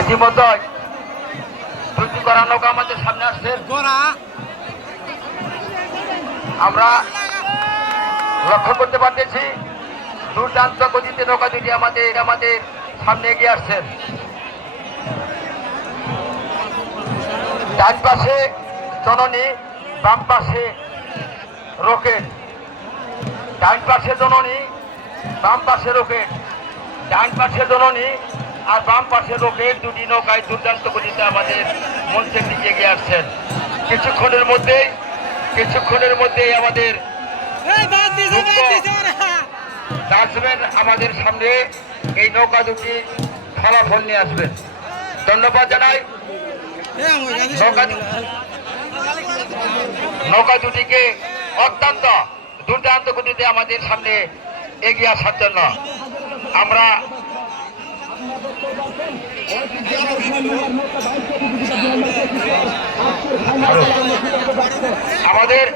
ইতিমধ্যে দুটি করা নৌকা আমাদের সামনে আসছে। আমরা লক্ষ্য করতে পারতেছি দুর্দান্ত গতিতে নৌকা দুটি আমাদের আমাদের সামনে এগিয়ে আসছেন ডান পাশে জননী বাম পাশে রকেট। ডান পাশে জননী বাম পাশে রকেট। ডান পাশে জননী আর বাম পাশে রকেট দুটি নৌকায় দুর্দান্ত গতিতে আমাদের মঞ্চের দিকে এগিয়ে আসছেন। কিছুক্ষণের মধ্যেই কিছুক্ষণের মধ্যেই আমাদের ব্যাটসম্যান আমাদের সামনে এই নৌকা দুটি ফলাফল নিয়ে আসবেন। ধন্যবাদ জানাই। নৌকা নৌকা দুটিকে অত্যন্ত দুর্দান্ত গতিতে আমাদের সামনে এগিয়ে আসার জন্য আমরা আমাদের